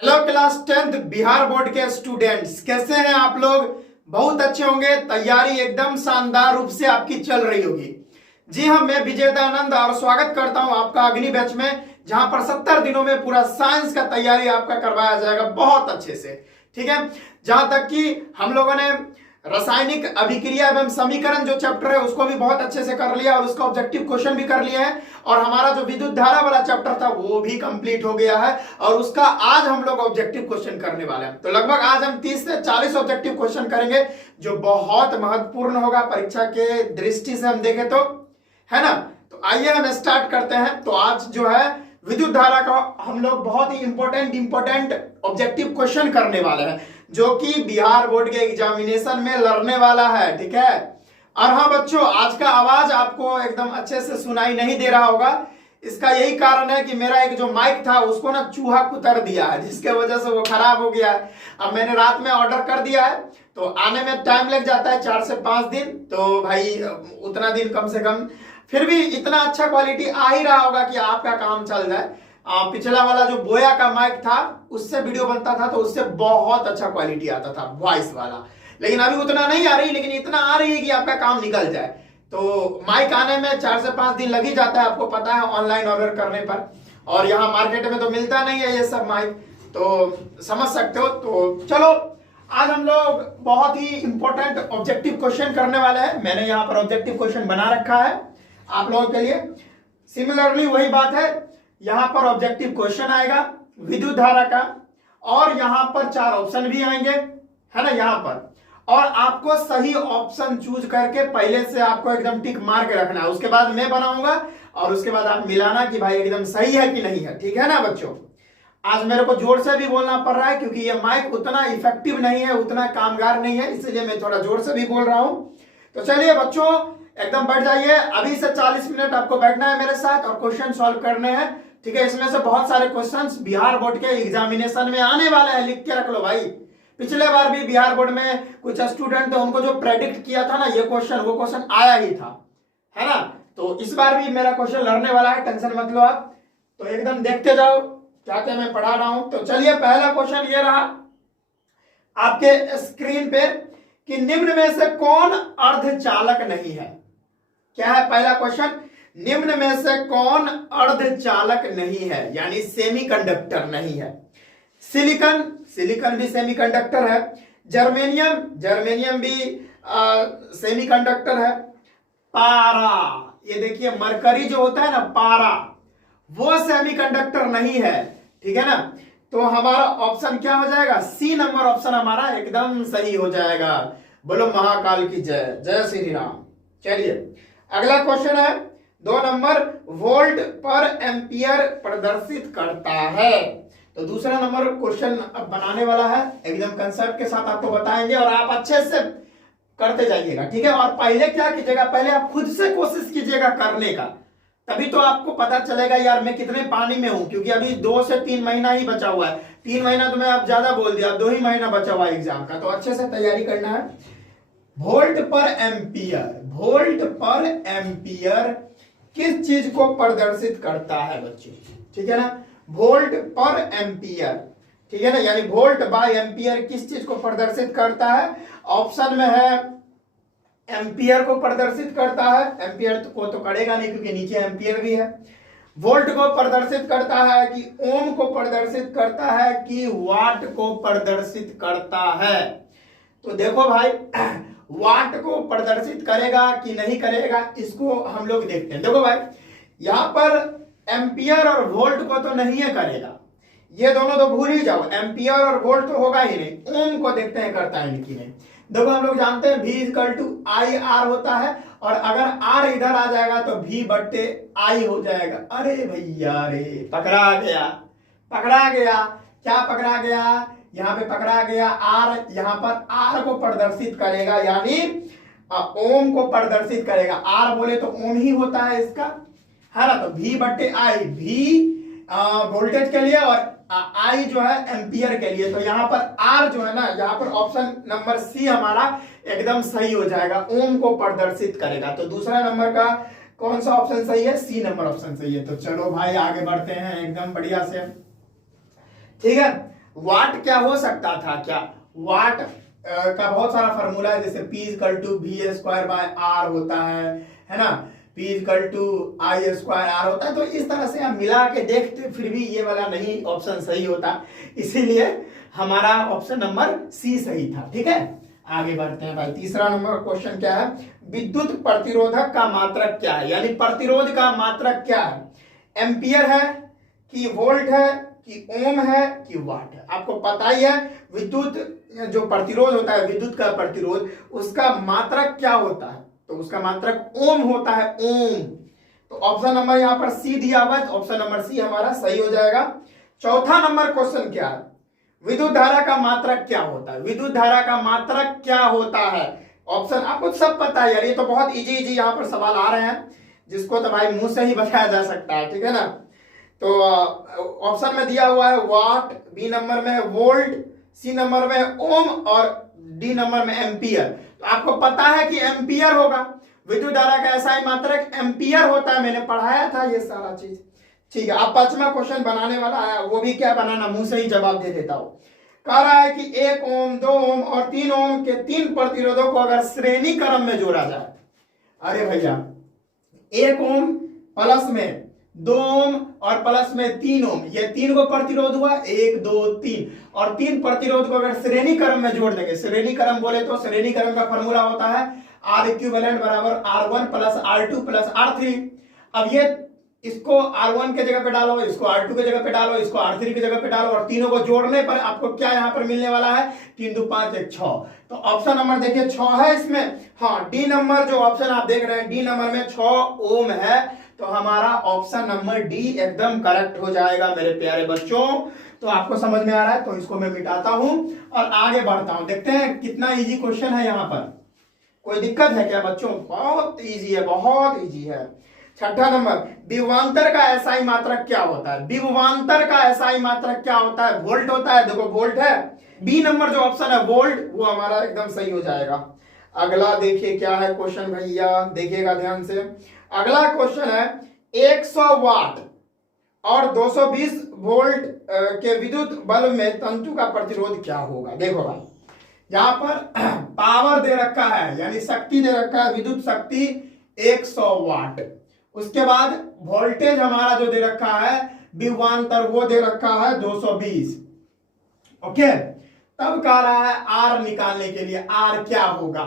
Hello class 10th Bihar board के students, कैसे हैं आप लोग। बहुत अच्छे होंगे। तैयारी एकदम शानदार रूप से आपकी चल रही होगी। जी हाँ, मैं विजय दयानंद और स्वागत करता हूं आपका अग्नि बैच में, जहां पर 70 दिनों में पूरा साइंस का तैयारी आपका करवाया जाएगा बहुत अच्छे से। ठीक है, जहां तक कि हम लोगों ने रासायनिक अभिक्रिया एवं समीकरण जो चैप्टर है उसको भी बहुत अच्छे से कर लिया और उसका ऑब्जेक्टिव क्वेश्चन भी कर लिया है, और हमारा जो विद्युत धारा वाला चैप्टर था वो भी कंप्लीट हो गया है और उसका आज हम लोग ऑब्जेक्टिव क्वेश्चन करने वाले हैं। तो लगभग आज हम 30 से 40 ऑब्जेक्टिव क्वेश्चन करेंगे जो बहुत महत्वपूर्ण होगा परीक्षा के दृष्टि से हम देखें तो, है ना। तो आइए हम स्टार्ट करते हैं। तो आज जो है विद्युत धारा का हम लोग बहुत ही इंपॉर्टेंट ऑब्जेक्टिव क्वेश्चन करने वाले हैं जो कि बिहार बोर्ड के एग्जामिनेशन में लड़ने वाला है। ठीक है, और हाँ बच्चों, आज का आवाज आपको एकदम अच्छे से सुनाई नहीं दे रहा होगा। इसका यही कारण है कि मेरा एक जो माइक था उसको ना चूहा कुतर दिया है, जिसके वजह से वो खराब हो गया है। अब मैंने रात में ऑर्डर कर दिया है तो आने में टाइम लग जाता है 4 से 5 दिन। तो भाई उतना दिन कम से कम, फिर भी इतना अच्छा क्वालिटी आ ही रहा होगा कि आपका काम चल जाए। पिछला वाला जो बोया का माइक था उससे वीडियो बनता था तो उससे बहुत अच्छा क्वालिटी आता था वॉइस वाला, लेकिन अभी उतना नहीं आ रही, लेकिन इतना आ रही है कि आपका काम निकल जाए। तो माइक आने में 4 से 5 दिन लग ही जाता है, आपको पता है, ऑनलाइन ऑर्डर करने पर। और यहाँ मार्केट में तो मिलता नहीं है ये सब माइक, तो समझ सकते हो। तो चलो आज हम लोग बहुत ही इंपॉर्टेंट ऑब्जेक्टिव क्वेश्चन करने वाले हैं। मैंने यहाँ पर ऑब्जेक्टिव क्वेश्चन बना रखा है आप लोगों के लिए। सिमिलरली वही बात है, यहां पर ऑब्जेक्टिव क्वेश्चन आएगा विद्युत धारा का, और यहां पर 4 ऑप्शन भी आएंगे, है ना, यहां पर। और आपको सही ऑप्शन चूज करके पहले से आपको एकदम टिक मार के रखना है। उसके बाद मैं बनाऊंगा और उसके बाद आप मिलाना कि भाई एकदम सही है कि नहीं है। ठीक है ना बच्चों। आज मेरे को जोर से भी बोलना पड़ रहा है क्योंकि ये माइक उतना इफेक्टिव नहीं है, उतना कामगार नहीं है, इसलिए मैं थोड़ा जोर से भी बोल रहा हूं। तो चलिए बच्चों एकदम बैठ जाइए। अभी से 40 मिनट आपको बैठना है मेरे साथ और क्वेश्चन सॉल्व करने हैं। ठीक है, इसमें से बहुत सारे क्वेश्चंस बिहार बोर्ड के एग्जामिनेशन में आने वाले हैं, लिख के रख लो भाई। पिछले बार भी बिहार बोर्ड में कुछ स्टूडेंट थे, उनको जो प्रेडिक्ट किया था ना ये क्वेश्चन, वो क्वेश्चन आया ही था, है ना। तो इस बार भी मेरा क्वेश्चन लड़ने वाला है, टेंशन मत लो आप। तो एकदम देखते जाओ क्या क्या मैं पढ़ा रहा हूं। तो चलिए पहला क्वेश्चन ये रहा आपके स्क्रीन पे कि निम्न में से कौन अर्धचालक नहीं है। क्या है पहला क्वेश्चन, निम्न में से कौन अर्धचालक नहीं है, यानी सेमीकंडक्टर नहीं है। सिलिकॉन भी सेमीकंडक्टर है। जर्मेनियम भी सेमीकंडक्टर है। पारा, ये देखिए मरकरी जो होता है ना, पारा, वो सेमीकंडक्टर नहीं है। ठीक है ना। तो हमारा ऑप्शन क्या हो जाएगा, सी नंबर ऑप्शन हमारा एकदम सही हो जाएगा। बोलो महाकाल की जय, जय श्री राम। चलिए अगला क्वेश्चन है 2 नंबर, वोल्ट पर एम्पियर प्रदर्शित करता है। तो दूसरा नंबर क्वेश्चन अब बनाने वाला है, एकदम कंसेप्ट के साथ आपको बताएंगे और आप अच्छे से करते जाइएगा। ठीक है, और पहले क्या कीजिएगा, पहले आप खुद से कोशिश कीजिएगा करने का, तभी तो आपको पता चलेगा यार मैं कितने पानी में हूं। क्योंकि अभी 2 से 3 महीना ही बचा हुआ है। 3 महीना तो मैं अब ज्यादा बोल दिया, 2 ही महीना बचा हुआ है एग्जाम का, तो अच्छे से तैयारी करना है। वोल्ट पर एम्पियर किस चीज को प्रदर्शित करता है बच्चों। ठीक है ना, वोल्ट पर एम्पियर, ठीक है ना, यानी वोल्ट बाय एम्पियर किस चीज को प्रदर्शित करता है। ऑप्शन में है एम्पियर को प्रदर्शित करता है, एम्पियर को तो करेगा नहीं क्योंकि नीचे एम्पियर भी है। वोल्ट को प्रदर्शित करता है कि ओम को प्रदर्शित करता है कि वाट को प्रदर्शित करता है। तो देखो भाई वाट को प्रदर्शित करेगा कि नहीं करेगा, इसको हम लोग देखते हैं। देखो भाई यहां पर एम्पियर और वोल्ट को तो नहीं है करेगा, ये दोनों तो भूल ही जाओ, एम्पियर और वोल्ट तो होगा ही नहीं। ओम को देखते हैं करता है कि नहीं। देखो हम लोग जानते हैं V = IR होता है, और अगर R इधर आ जाएगा तो V/I हो जाएगा। अरे भैया रे, पकड़ा गया। क्या पकड़ा गया, यहाँ पे पकड़ा गया R, यहाँ पर R को प्रदर्शित करेगा, यानी ओम को प्रदर्शित करेगा। R बोले तो ओम ही होता है इसका, है ना। तो V/I, V वोल्टेज के लिए और I जो है एम्पियर के लिए। तो यहाँ पर R जो है ना, यहाँ पर ऑप्शन नंबर सी हमारा एकदम सही हो जाएगा, ओम को प्रदर्शित करेगा। तो दूसरा नंबर का कौन सा ऑप्शन सही है, सी नंबर ऑप्शन सही है। तो चलो भाई आगे बढ़ते हैं एकदम बढ़िया से। ठीक है, वाट क्या हो सकता था, क्या वाट का बहुत सारा फॉर्मूला है, जैसे P इक्वल टू V² होता है ना, P इक्वल टू I² होता है। तो इस तरह से आप मिला के देखते फिर भी ये वाला नहीं ऑप्शन सही होता, इसीलिए हमारा ऑप्शन नंबर सी सही था। ठीक है, आगे बढ़ते हैं भाई। तीसरा नंबर क्वेश्चन क्या है, विद्युत प्रतिरोधक का मात्रक क्या है, यानी प्रतिरोध का मात्रक क्या है, एम्पियर है कि वोल्ट है कि ओम है कि वाट है। आपको पता ही है विद्युत जो प्रतिरोध होता है, विद्युत का प्रतिरोध, उसका मात्रक क्या होता है, तो उसका मात्रक ओम होता है, ओम। तो ऑप्शन नंबर यहाँ पर सी दिया हुआ है, तो ऑप्शन नंबर सी हमारा सही हो जाएगा। चौथा नंबर क्वेश्चन क्या है, विद्युत धारा का मात्रक क्या होता है, विद्युत धारा का मात्रक क्या होता है। ऑप्शन आपको सब पता है यार, ये तो बहुत इजी इजी यहाँ पर सवाल आ रहे हैं, जिसको तो भाई मुंह से ही बताया जा सकता है। ठीक है ना, तो ऑप्शन में दिया हुआ है वाट, बी नंबर में है वोल्ट, सी नंबर में है ओम और डी नंबर में एम्पियर। तो आपको पता है कि एम्पियर होगा, विद्युत धारा का ऐसा ही मात्रक एम्पियर होता है, मैंने पढ़ाया था ये सारा चीज। ठीक है, अब 5वां क्वेश्चन बनाने वाला है, वो भी क्या बनाना, मुंह से ही जवाब दे देता हूं। कह रहा है कि 1 ओम 2 ओम और 3 ओम के 3 प्रतिरोधों को अगर श्रेणी क्रम में जोड़ा जाए, अरे भैया 1 ओम प्लस में 2 ओम और प्लस में 3 ओम, ये 3 को प्रतिरोध हुआ, 1 2 3, और 3 प्रतिरोध को अगर श्रेणी क्रम में जोड़ देंगे, श्रेणी क्रम बोले तो श्रेणी क्रम का फॉर्मूला होता है R इक्विवेलेंट बराबर R1 plus R2 plus R3। अब ये इसको R1 के जगह पे डालो, इसको R2 के जगह पे डालो, इसको R3 की जगह पे डालो, और तीनों को जोड़ने पर आपको क्या यहाँ पर मिलने वाला है, 3 2 5 1 6। तो ऑप्शन नंबर देखिए 6 है इसमें। हाँ, डी नंबर जो ऑप्शन आप देख रहे हैं, डी नंबर में 6 ओम है, तो हमारा ऑप्शन नंबर डी एकदम करेक्ट हो जाएगा मेरे प्यारे बच्चों। तो आपको समझ में आ रहा है, तो इसको मैं मिटाता हूं और आगे बढ़ता हूं। देखते हैं कितना इजी क्वेश्चन है यहाँ पर, कोई दिक्कत है क्या बच्चों, बहुत इजी है, बहुत इजी है। छठा नंबर, विभवांतर का एसआई मात्रक क्या होता है, विभवांतर का एसआई मात्रक क्या होता है, वोल्ट होता है, देखो वोल्ट है। बी नंबर जो ऑप्शन है वोल्ट, वो हमारा एकदम सही हो जाएगा। अगला देखिए क्या है क्वेश्चन भैया, देखिएगा ध्यान से। अगला क्वेश्चन है 100 वाट और 220 वोल्ट के विद्युत बल्ब में तंतु का प्रतिरोध क्या होगा। देखो भाई, यहां पर पावर दे रखा है, यानी शक्ति दे रखा है, विद्युत शक्ति 100 वाट, उसके बाद वोल्टेज हमारा जो दे रखा है विभवांतर वो दे रखा है 220। ओके, तब कह रहा है आर निकालने के लिए, आर क्या होगा।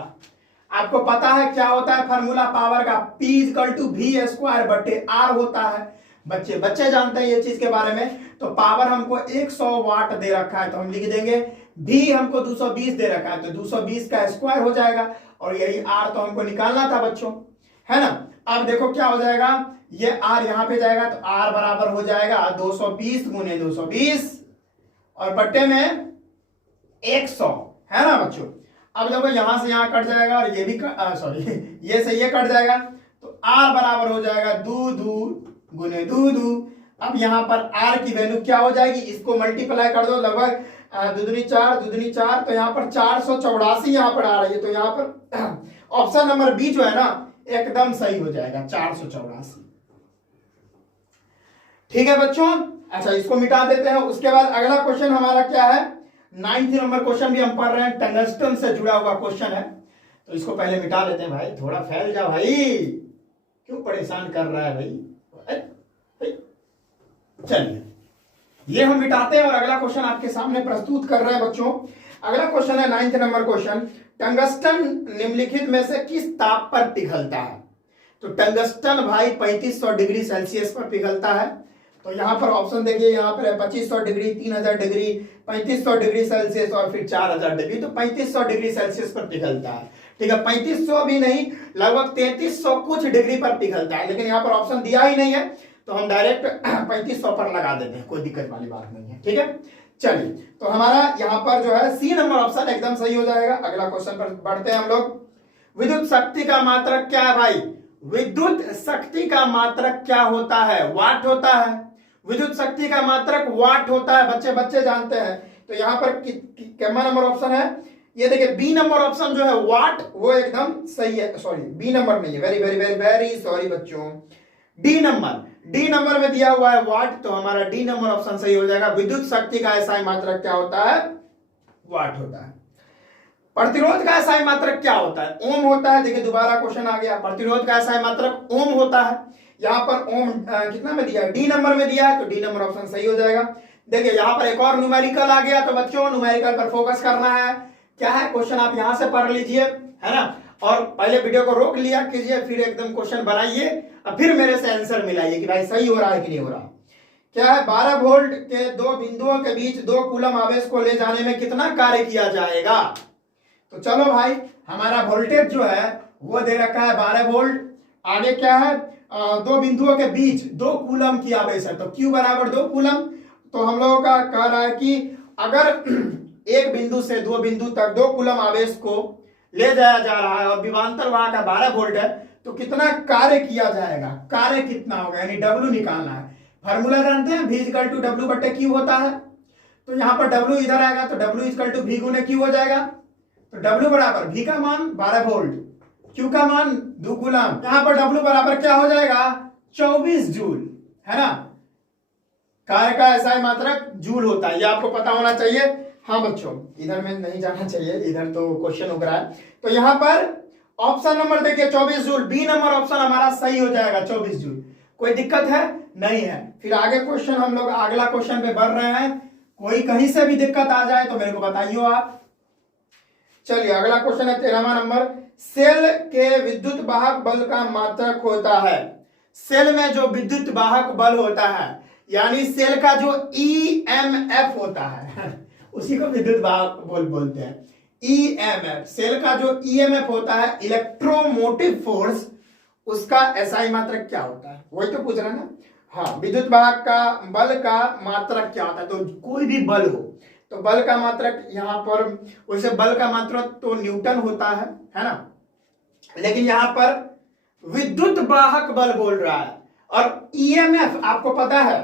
आपको पता है क्या होता है फॉर्मूला पावर का, P इक्वल टू V² बटे R होता है। बच्चे जानते हैं ये चीज के बारे में। तो पावर हमको 100 वाट दे रखा है, तो हम लिख देंगे V हमको 220 दे रखा है, तो 220 का स्क्वायर हो जाएगा, और यही R तो हमको निकालना था बच्चों, है ना। अब देखो क्या हो जाएगा, ये R यहाँ पे जाएगा, तो R बराबर हो जाएगा 220 गुने 220 और बट्टे में 100, है ना बच्चों। अब देखो यहां से यहां कट जाएगा और ये भी सॉरी ये से ये कट जाएगा, तो R बराबर हो जाएगा 2 2 गुने 2 2। अब यहाँ पर R की वैल्यू क्या हो जाएगी, इसको मल्टीप्लाई कर दो, लगभग 2 दूनी 4 2 दूनी 4, तो यहाँ पर 484 यहाँ पर आ रही है। तो यहाँ पर ऑप्शन नंबर बी जो है ना एकदम सही हो जाएगा, 484। ठीक है बच्चों, अच्छा इसको मिटा देते हैं। उसके बाद अगला क्वेश्चन हमारा क्या है, 9th नंबर क्वेश्चन भी हम पढ़ रहे हैं, टंगस्टन से जुड़ा हुआ क्वेश्चन है। तो इसको पहले मिटा लेते हैं भाई, थोड़ा फैल जा भाई, क्यों परेशान कर रहा है भाई। चलिए ये हम मिटाते हैं और अगला क्वेश्चन आपके सामने प्रस्तुत कर रहे हैं बच्चों। अगला क्वेश्चन है 9th नंबर क्वेश्चन, टंगस्टन निम्नलिखित में से किस ताप पर पिघलता है। तो टंगस्टन भाई 3500 डिग्री सेल्सियस पर पिघलता है। तो यहाँ पर ऑप्शन देखिए, यहाँ पर है 2500 डिग्री, 3000 डिग्री, 3500 डिग्री सेल्सियस और फिर 4000 डिग्री। तो 3500 डिग्री सेल्सियस पर पिघलता है। ठीक है, 3500 भी नहीं, लगभग 3300 कुछ डिग्री पर पिघलता है, लेकिन यहाँ पर ऑप्शन दिया ही नहीं है, तो हम डायरेक्ट 3500 पर लगा देते हैं, कोई दिक्कत वाली बात नहीं है। ठीक है, चलिए तो हमारा यहाँ पर जो है सी नंबर ऑप्शन एकदम सही हो जाएगा। अगला क्वेश्चन पर बढ़ते हैं हम लोग। विद्युत शक्ति का मात्रक क्या है भाई, विद्युत शक्ति का मात्रक क्या होता है, वाट होता है। विद्युत शक्ति का मात्रक वाट होता है, बच्चे जानते हैं। तो यहाँ पर कितना नंबर ऑप्शन है, ये देखिए बी नंबर ऑप्शन जो है वाट, वो एकदम सही है। सॉरी बी नंबर नहीं है, very very very very sorry बच्चों, डी नंबर। डी नंबर में दिया हुआ है वाट, तो हमारा डी नंबर ऑप्शन सही हो जाएगा। विद्युत शक्ति का एसआई मात्रक क्या होता है? वाट होता है। प्रतिरोध का एसआई मात्रक क्या होता है? ओम होता है। देखिए दोबारा क्वेश्चन आ गया, प्रतिरोध का एसआई मात्रक ओम होता है। यहाँ पर ओम कितना में दिया है? डी नंबर में दिया है, तो डी नंबर ऑप्शन सही हो जाएगा। देखिए यहाँ पर एक और न्यूमेरिकल आ गया, तो बच्चों न्यूमेरिकल पर फोकस करना है। क्या है क्वेश्चन, आप यहां से पढ़ लीजिए, है ना, और पहले वीडियो को रोक लिया कीजिए, फिर एकदम क्वेश्चन बनाइए और फिर मेरे से आंसर मिलाइए कि भाई सही हो रहा है कि नहीं हो रहा। क्या है? 12 वोल्ट के दो बिंदुओं के बीच 2 कूलम आवेश को ले जाने में कितना कार्य किया जाएगा? तो चलो भाई, हमारा वोल्टेज जो है वो दे रखा है 12 वोल्ट। आगे क्या है? दो बिंदुओं के बीच 2 कूलम की आवेश है, तो Q बराबर 2 कूलम। तो हम लोगों का कह रहा है कि अगर एक बिंदु से 2 बिंदु तक 2 कूलम आवेश को ले जाया जा रहा है और विभवांतर वहां का 12 वोल्ट है, तो कितना कार्य किया जाएगा? कार्य कितना होगा, यानी W निकालना है। फार्मूला जानते हैं, V इक्वल टू W बटे Q होता है। तो यहाँ पर W इधर आएगा, तो W इक्वल टू V गुने Q हो जाएगा। तो W बराबर V का मान 12 वोल्ट, Q का मान 2 कूलम। यहाँ पर W बराबर क्या हो जाएगा? 24 जूल, है ना। कार्य का एसआई मात्रक जूल होता है, ये आपको पता होना चाहिए। हाँ बच्चों, इधर में नहीं जाना चाहिए, इधर तो क्वेश्चन उग रहा है। तो यहाँ पर ऑप्शन नंबर देखिए 24 जूल, बी नंबर ऑप्शन हमारा सही हो जाएगा 24 जूल। कोई दिक्कत है? नहीं है। फिर आगे क्वेश्चन हम लोग अगला क्वेश्चन पे बढ़ रहे हैं। कोई कहीं से भी दिक्कत आ जाए तो मेरे को बताइए आप। चलिए अगला क्वेश्चन है 13वां नंबर। सेल के विद्युत वाहक बल का मात्रक होता है। सेल में जो विद्युत वाहक बल होता है, यानी सेल का जो ईएमएफ होता है उसी को विद्युत वाहक बल बोलते हैं। ईएमएफ, सेल का जो ईएमएफ होता है, इलेक्ट्रोमोटिव फोर्स, उसका एसआई मात्रक क्या होता है? वही तो पूछ रहा है ना। हाँ, विद्युत वाहक का बल का मात्रक क्या होता है? तो कोई भी बल हो तो बल का मात्रक यहाँ पर, वैसे बल का मात्रक तो न्यूटन होता है ना, लेकिन यहां पर विद्युत वाहक बल बोल रहा है। और ईएमएफ आपको पता है,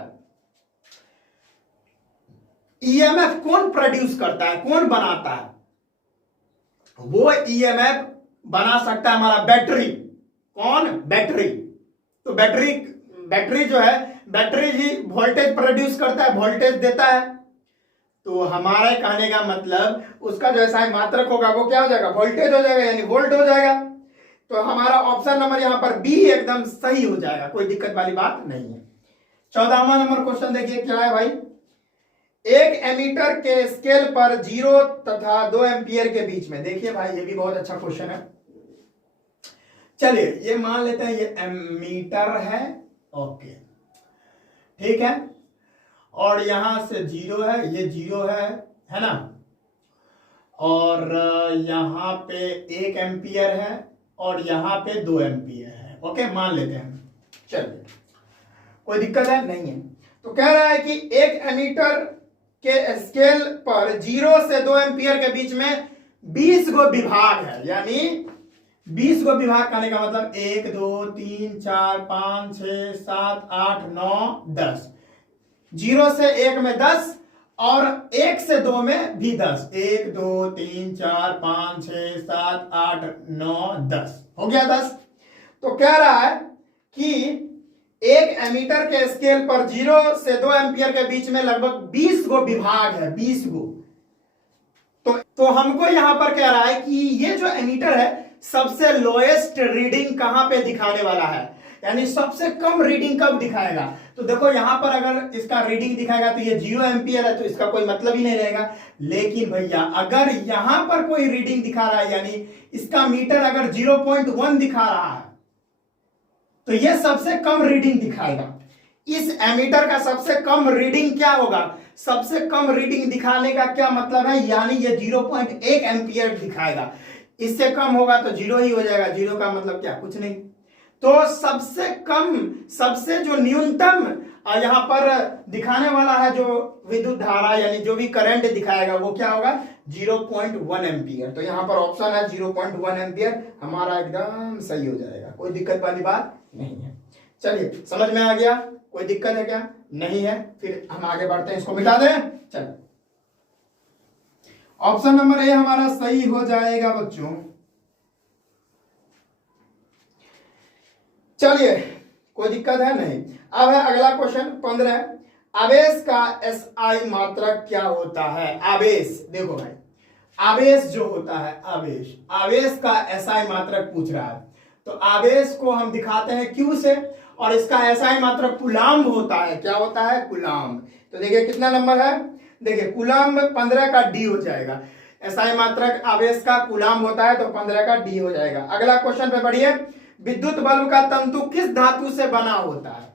ईएमएफ कौन प्रोड्यूस करता है, कौन बनाता है? वो ईएमएफ बना सकता है हमारा बैटरी। कौन? बैटरी। तो बैटरी जो है, बैटरी ही वोल्टेज प्रोड्यूस करता है, वोल्टेज देता है। तो हमारे कहने का मतलब उसका जो एसआई मात्रक होगा वो क्या हो जाएगा? वोल्टेज हो जाएगा, यानी वोल्ट हो जाएगा। तो हमारा ऑप्शन नंबर यहां पर बी एकदम सही हो जाएगा, कोई दिक्कत वाली बात नहीं है। 14वां नंबर क्वेश्चन देखिए क्या है भाई। एक एमीटर के स्केल पर 0 तथा 2 एम्पियर के बीच में, देखिए भाई ये भी बहुत अच्छा क्वेश्चन है। चलिए ये मान लेते हैं ये एमीटर है, ओके ठीक है, और यहां से 0 है, ये 0 है ना, और यहां पे 1 एम्पियर है और यहां पे 2 एम्पियर है। ओके मान लेते हैं, चलिए कोई दिक्कत है? नहीं है। तो कह रहा है कि एक एमीटर के स्केल पर 0 से 2 एम्पियर के बीच में 20 गो विभाग है, यानी 20 गो विभाग करने का मतलब 1 2 3 4 5 6 7 8 9 10। 0 से 1 में 10 और 1 से 2 में भी 10। 1 2 3 4 5 6 7 8 9 10 हो गया 10। तो कह रहा है कि एक एमीटर के स्केल पर 0 से 2 एम्पियर के बीच में लगभग 20 गो विभाग है, 20 गो। तो हमको यहां पर कह रहा है कि ये जो एमीटर है सबसे लोएस्ट रीडिंग कहां पे दिखाने वाला है, यानी सबसे कम रीडिंग कब दिखाएगा। तो देखो यहां पर अगर इसका रीडिंग दिखाएगा तो ये 0 एम्पियर है, तो इसका कोई मतलब ही नहीं रहेगा। लेकिन भैया अगर यहां पर कोई रीडिंग दिखा रहा है, यानी इसका मीटर अगर 0.1 दिखा रहा है, तो ये सबसे कम रीडिंग दिखाएगा। इस एमीटर का सबसे कम रीडिंग क्या होगा? सबसे कम रीडिंग दिखाने का क्या मतलब है, यानी ये 0.1 एम्पियर दिखाएगा। इससे कम होगा तो 0 ही हो जाएगा। 0 का मतलब क्या? कुछ नहीं। तो सबसे कम, सबसे जो न्यूनतम यहां पर दिखाने वाला है जो विद्युत धारा, यानी जो भी करंट दिखाएगा वो क्या होगा? 0.1 एम्पियर। तो यहां पर ऑप्शन है 0.1 एम्पियर, हमारा एकदम सही हो जाएगा, कोई दिक्कत वाली बात नहीं है। चलिए समझ में आ गया? कोई दिक्कत है क्या? नहीं है। फिर हम आगे बढ़ते हैं, इसको मिटा दें। चलो ऑप्शन नंबर ए हमारा सही हो जाएगा बच्चों। चलिए कोई दिक्कत है नहीं। अब है अगला क्वेश्चन 15, आवेश का एसआई मात्रक क्या होता है? आवेश, देखो भाई, आवेश जो होता है, आवेश का एसआई मात्रक पूछ रहा है। तो आवेश को हम दिखाते हैं क्यू से, और इसका एसआई मात्रक कूलाम्ब होता है। क्या होता है? कूलाम्ब। तो देखिए कितना नंबर है, देखिए कूलाम्ब 15 का डी हो जाएगा। एसआई मात्रक आवेश का कूलाम्ब होता है, तो 15 का डी हो जाएगा। अगला क्वेश्चन पे बढ़िए, विद्युत बल्ब का तंतु किस धातु से बना होता है?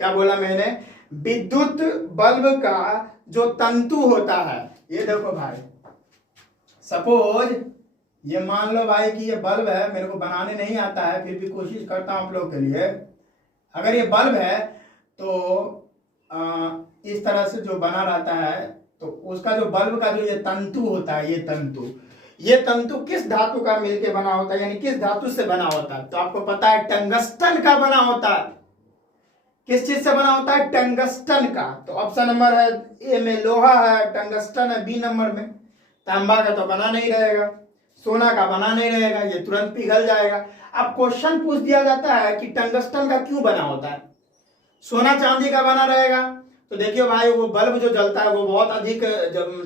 क्या बोला मैंने? विद्युत बल्ब का जो तंतु होता है, ये देखो भाई, सपोज ये मान लो भाई कि ये बल्ब है, मेरे को बनाने नहीं आता है, फिर भी कोशिश करता हूं आप लोगों के लिए। अगर ये बल्ब है तो इस तरह से जो बना रहता है, तो उसका जो बल्ब का जो ये तंतु होता है, ये तंतु किस धातु का मिलके बना होता है, यानी किस धातु से बना होता है? तो आपको पता है टंगस्टन का बना होता है। किस चीज से बना होता है? टंगस्टन का। तो ऑप्शन नंबर है ए में लोहा है, टंगस्टन है बी नंबर में। तांबा का तो बना नहीं रहेगा, सोना का बना नहीं रहेगा, ये तुरंत पिघल जाएगा। अब क्वेश्चन पूछ दिया जाता है कि टंगस्टन का क्यों बना होता है, सोना चांदी का बना रहेगा। तो देखिए भाई, वो बल्ब जो जलता है वो बहुत अधिक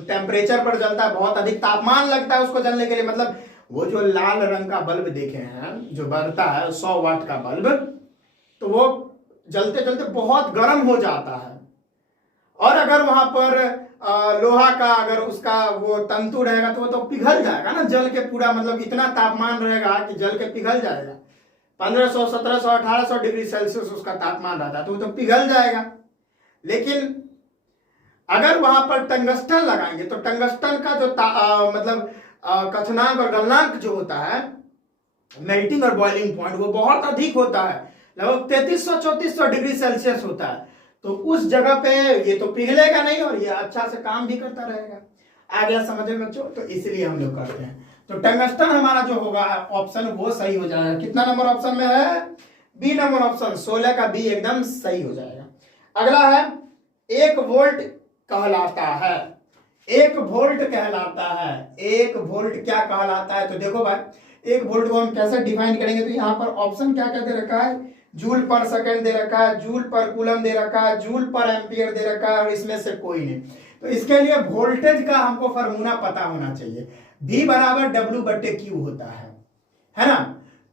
टेम्परेचर पर जलता है, बहुत अधिक तापमान लगता है उसको जलने के लिए। मतलब वो जो लाल रंग का बल्ब देखे हैं जो बढ़ता है 100 वाट का बल्ब, तो वो जलते जलते बहुत गर्म हो जाता है। और अगर वहां पर लोहा का अगर उसका वो तंतु रहेगा तो वो तो पिघल जाएगा ना, जल के पूरा, मतलब इतना तापमान रहेगा कि जल के पिघल जाएगा। 1500, 1700, 1800 डिग्री सेल्सियस उसका तापमान रहता है, तो वो तो पिघल जाएगा। लेकिन अगर वहां पर टंगस्टन लगाएंगे तो टंगस्टन का जो मतलब क्वथनांक और गलनांक जो होता है, मेल्टिंग और बॉइलिंग पॉइंट, वो बहुत अधिक होता है, लगभग 3300-3400 डिग्री सेल्सियस होता है। तो उस जगह पे ये तो पिघलेगा नहीं और ये अच्छा से काम भी करता रहेगा। आ गया समझ में बच्चों? तो इसलिए हम लोग करते हैं। तो टंगस्टन हमारा जो होगा ऑप्शन वो सही हो जाएगा। कितना नंबर ऑप्शन में है? बी नंबर ऑप्शन, 16 का बी एकदम सही हो जाएगा। अगला है 1 वोल्ट कहलाता है। 1 वोल्ट कहलाता है, 1 वोल्ट क्या कहलाता है? तो देखो भाई, 1 वोल्ट को हम कैसे डिफाइन करेंगे? तो यहाँ पर ऑप्शन क्या क्या दे रखा है? जूल पर सेकंड दे रखा है, जूल पर कूलम दे रखा है, जूल पर एम्पियर दे रखा है, और इसमें से कोई नहीं। तो इसके लिए वोल्टेज का हमको फॉर्मूला पता होना चाहिए। V बराबर W/Q होता है ना?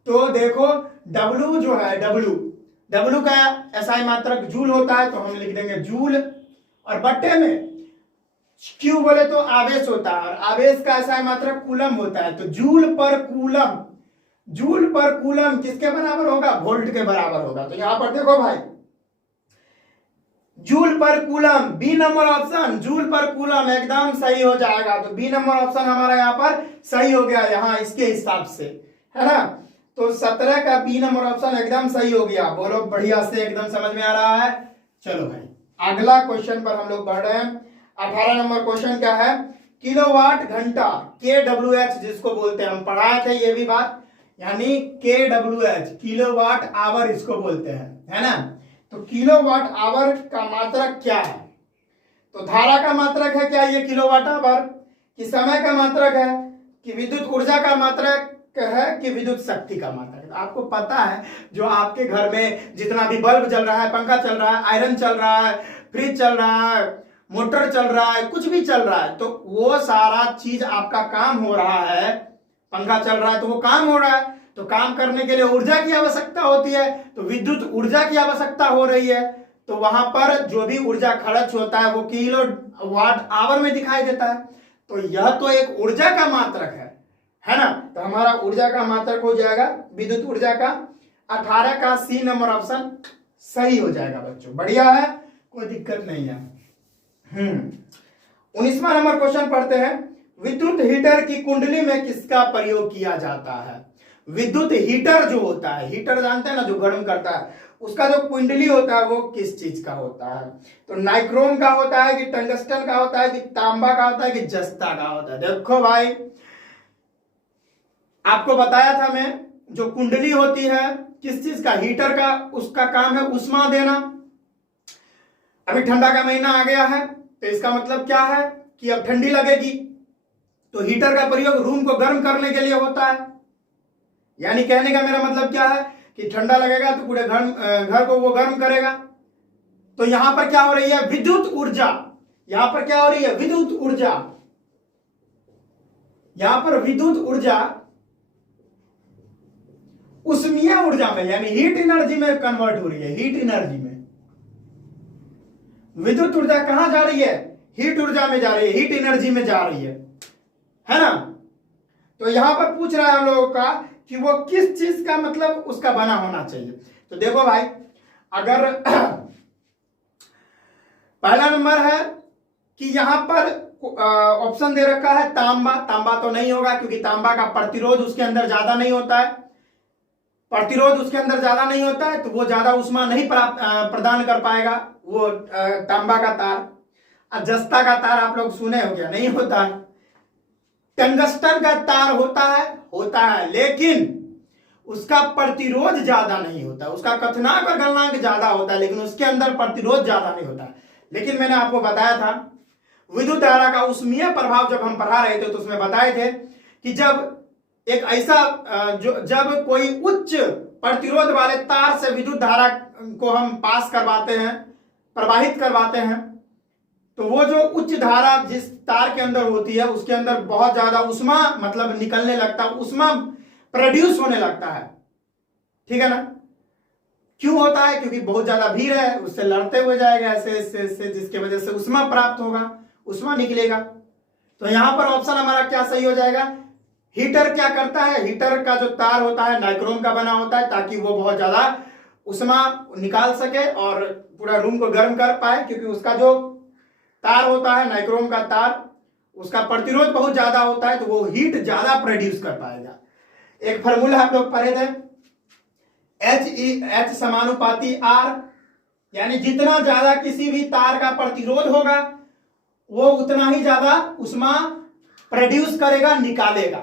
तो देखो W जो है, W का एसआई मात्रक जूल होता है, तो हम लिख देंगे जूल, और बट्टे में Q बोले तो आवेश होता है, और आवेश का एसआई मात्रक कूलम होता है। तो जूल पर कूलम किसके बराबर होगा? वोल्ट के बराबर होगा। तो यहां पर देखो भाई, joule per coulomb, B number option, joule per coulomb एकदम सही हो जाएगा। तो बी नंबर ऑप्शन हमारा यहाँ पर सही हो गया, यहाँ इसके हिसाब से, है ना? तो 17 का बी नंबर ऑप्शन एकदम सही हो गया। बोलो बढ़िया से, एकदम समझ में आ रहा है? चलो भाई, अगला क्वेश्चन पर हम लोग बढ़ रहे हैं। 18 नंबर क्वेश्चन क्या है? किलोवाट घंटा, KWH जिसको बोलते हैं, हम पढ़ाए थे ये भी बात, यानी KWH किलोवाट आवर इसको बोलते हैं, है ना? तो किलोवाट आवर का मात्रक क्या है? तो धारा का मात्रक है क्या ये किलोवाट आवर, कि समय का मात्रक है, कि विद्युत ऊर्जा का मात्रक है, कि विद्युत शक्ति का मात्रक? आपको पता है जो आपके घर में जितना भी बल्ब जल रहा है, पंखा चल रहा है, आयरन चल रहा है, फ्रिज चल रहा है, मोटर चल रहा है, कुछ भी चल रहा है, तो वो सारा चीज आपका काम हो रहा है। पंखा चल रहा है तो वो काम हो रहा है, तो काम करने के लिए ऊर्जा की आवश्यकता होती है, तो विद्युत ऊर्जा की आवश्यकता हो रही है। तो वहां पर जो भी ऊर्जा खर्च होता है वो किलो वाट आवर में दिखाई देता है। तो यह तो एक ऊर्जा का मात्रक है ना? तो हमारा ऊर्जा का मात्रक हो जाएगा विद्युत ऊर्जा का। 18 का सी नंबर ऑप्शन सही हो जाएगा बच्चों, बढ़िया है, कोई दिक्कत नहीं है। 19वां नंबर क्वेश्चन पढ़ते हैं। विद्युत हीटर की कुंडली में किसका प्रयोग किया जाता है? विद्युत हीटर जो होता है, हीटर जानते हैं ना, जो गर्म करता है, उसका जो कुंडली होता है वो किस चीज का होता है? तो नाइक्रोम का होता है, कि टंगस्टन का होता है, कि तांबा का होता है, कि जस्ता का होता है? देखो भाई, आपको बताया था मैं, जो कुंडली होती है किस चीज का, हीटर का, उसका काम है उष्मा देना। अभी ठंडा का महीना आ गया है, तो इसका मतलब क्या है कि अब ठंडी लगेगी, तो हीटर का प्रयोग रूम को गर्म करने के लिए होता है। यानी कहने का मेरा मतलब क्या है कि ठंडा लगेगा तो पूरे घर को वो गर्म करेगा। तो यहां पर क्या हो रही है, विद्युत ऊर्जा, यहां पर क्या हो रही है, विद्युत ऊर्जा, यहां पर विद्युत ऊर्जा उष्मीय ऊर्जा में यानी हीट एनर्जी में कन्वर्ट हो रही है, हीट एनर्जी में। विद्युत ऊर्जा कहां जा रही है, हीट ऊर्जा में जा रही है, हीट एनर्जी में जा रही है ना। तो यहां पर पूछ रहा है हम लोगों का कि वो किस चीज का मतलब उसका बना होना चाहिए। तो देखो भाई, अगर पहला नंबर है कि यहां पर ऑप्शन दे रखा है तांबा, तांबा तो नहीं होगा क्योंकि तांबा का प्रतिरोध उसके अंदर ज्यादा नहीं होता है, प्रतिरोध उसके अंदर ज्यादा नहीं होता है, तो वो ज्यादा उष्मा नहीं प्रदान कर पाएगा वो तांबा का तार। जस्ता का तार आप लोग सुने हो क्या, नहीं होता है। टंगस्टन का तार होता है लेकिन उसका प्रतिरोध ज्यादा नहीं होता, उसका कथनांक और गलनांक ज्यादा होता है लेकिन उसके अंदर प्रतिरोध ज्यादा नहीं होता है। लेकिन मैंने आपको बताया था विद्युत धारा का उष्मीय प्रभाव जब हम पढ़ा रहे थे तो उसमें बताए थे कि जब एक ऐसा जब कोई उच्च प्रतिरोध वाले तार से विद्युत धारा को हम पास करवाते हैं, प्रवाहित करवाते हैं, तो वो जो उच्च धारा जिस तार के अंदर होती है उसके अंदर बहुत ज्यादा उष्मा मतलब निकलने लगता है, उष्मा प्रोड्यूस होने लगता है, ठीक है ना। क्यों होता है, क्योंकि बहुत ज्यादा भीड़ है, उससे लड़ते हुए जाएगा ऐसे जिसके वजह से उष्मा प्राप्त होगा, उष्मा निकलेगा। तो यहां पर ऑप्शन हमारा क्या सही हो जाएगा। हीटर क्या करता है, हीटर का जो तार होता है नाइक्रोम का बना होता है ताकि वो बहुत ज्यादा उष्मा निकाल सके और पूरा रूम को गर्म कर पाए, क्योंकि उसका जो तार होता है नाइक्रोम का तार, उसका प्रतिरोध बहुत ज्यादा होता है तो वो हीट ज्यादा प्रोड्यूस कर पाएगा। एक फॉर्मूला आप लोग पढ़े थे, H समानुपाती R, यानी जितना ज्यादा किसी भी तार का प्रतिरोध होगा वो उतना ही ज्यादा उष्मा प्रोड्यूस करेगा, निकालेगा।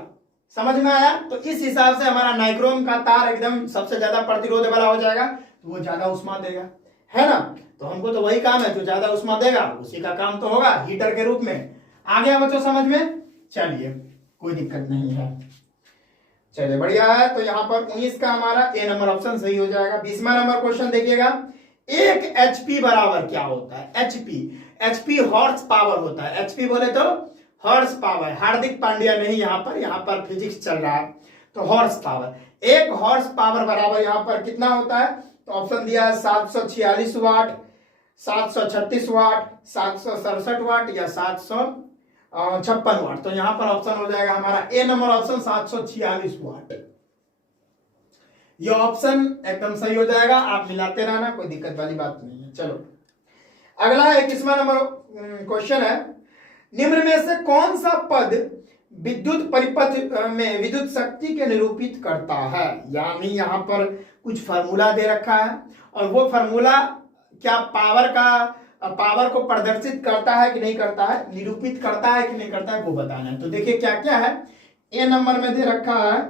समझ में आया। तो इस हिसाब से हमारा नाइक्रोम का तार एकदम सबसे ज्यादा प्रतिरोध वाला हो जाएगा तो वो ज्यादा उष्मा देगा, है ना। तो हमको तो वही काम है, जो ज्यादा उष्मा देगा उसी का काम तो होगा हीटर के रूप में। आ गया बच्चों समझ में, चलिए कोई दिक्कत नहीं है, चलिए बढ़िया है। तो यहाँ पर 19 का हमारा ए नंबर ऑप्शन सही हो जाएगा। 20वां नंबर क्वेश्चन देखिएगा, एक एचपी बराबर क्या होता है। एचपी हॉर्स पावर होता है। एचपी बोले तो हॉर्स पावर, हार्दिक पांड्या नहीं, यहाँ पर फिजिक्स चल रहा है तो हॉर्स पावर, एक हॉर्स पावर बराबर यहाँ पर कितना होता है। तो ऑप्शन दिया है 746 वाट, 736 वाट, 767 वाट या 756 वाट। तो यहां पर ऑप्शन हो जाएगा हमारा ए नंबर ऑप्शन 746 वाट। ये ऑप्शन एकदम सही हो जाएगा, आप मिलाते रहना, कोई दिक्कत वाली बात नहीं है। चलो अगला 21वां नंबर क्वेश्चन है, निम्न में से कौन सा पद विद्युत परिपथ में विद्युत शक्ति के निरूपित करता है। यानी यहां पर कुछ फार्मूला दे रखा है और वो फार्मूला क्या पावर को प्रदर्शित करता है कि नहीं करता है, निरूपित करता है कि नहीं करता है, वो बताना है। तो देखिए क्या क्या है। ए नंबर में दे रखा है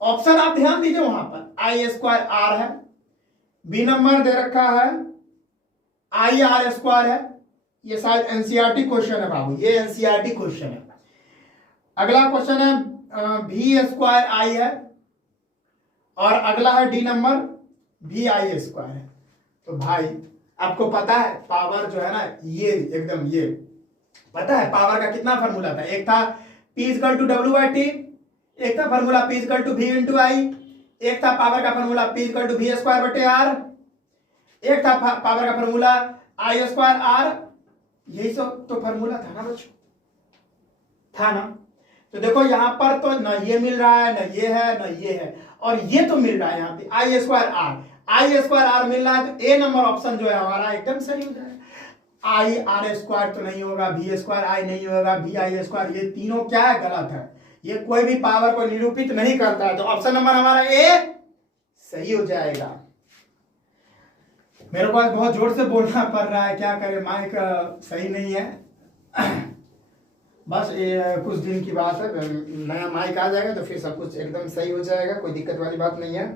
ऑप्शन, आप ध्यान दीजिए वहां पर I² है। बी नंबर दे रखा है IR² है। ये शायद एनसीईआरटी क्वेश्चन है बाबू, ये एनसीईआरटी क्वेश्चन है। अगला क्वेश्चन है V² है और अगला है डी नंबर VI² है। तो भाई आपको पता है पावर जो है ना, ये एकदम ये पता है पावर का कितना फार्मूला था। एक था P = W/T, एक था फार्मूला P = V × I, एक था पावर का फार्मूला P = V²/R, एक था पावर का फार्मूला I²R। यही सब तो फार्मूला था ना बच्चों, था ना। तो देखो यहाँ पर तो ना ये मिल रहा है, ना ये है, ना ये है, और ये तो मिल रहा है यहाँ पे I²R मिल रहा है। तो ए नंबर ऑप्शन जो है हमारा एकदम सही हो जाएगा। IR² तो नहीं होगा, V² नहीं होगा, VI², ये तीनों क्या है, गलत है। ये कोई भी पावर को निरूपित नहीं करता है। तो ऑप्शन नंबर हमारा ए सही हो जाएगा। मेरे पास बहुत जोर से बोलना पड़ रहा है, क्या करें, माइक सही नहीं है। बस ये कुछ दिन की बात है, नया माइक आ जाएगा तो फिर सब कुछ एकदम सही हो जाएगा, कोई दिक्कत वाली बात नहीं है।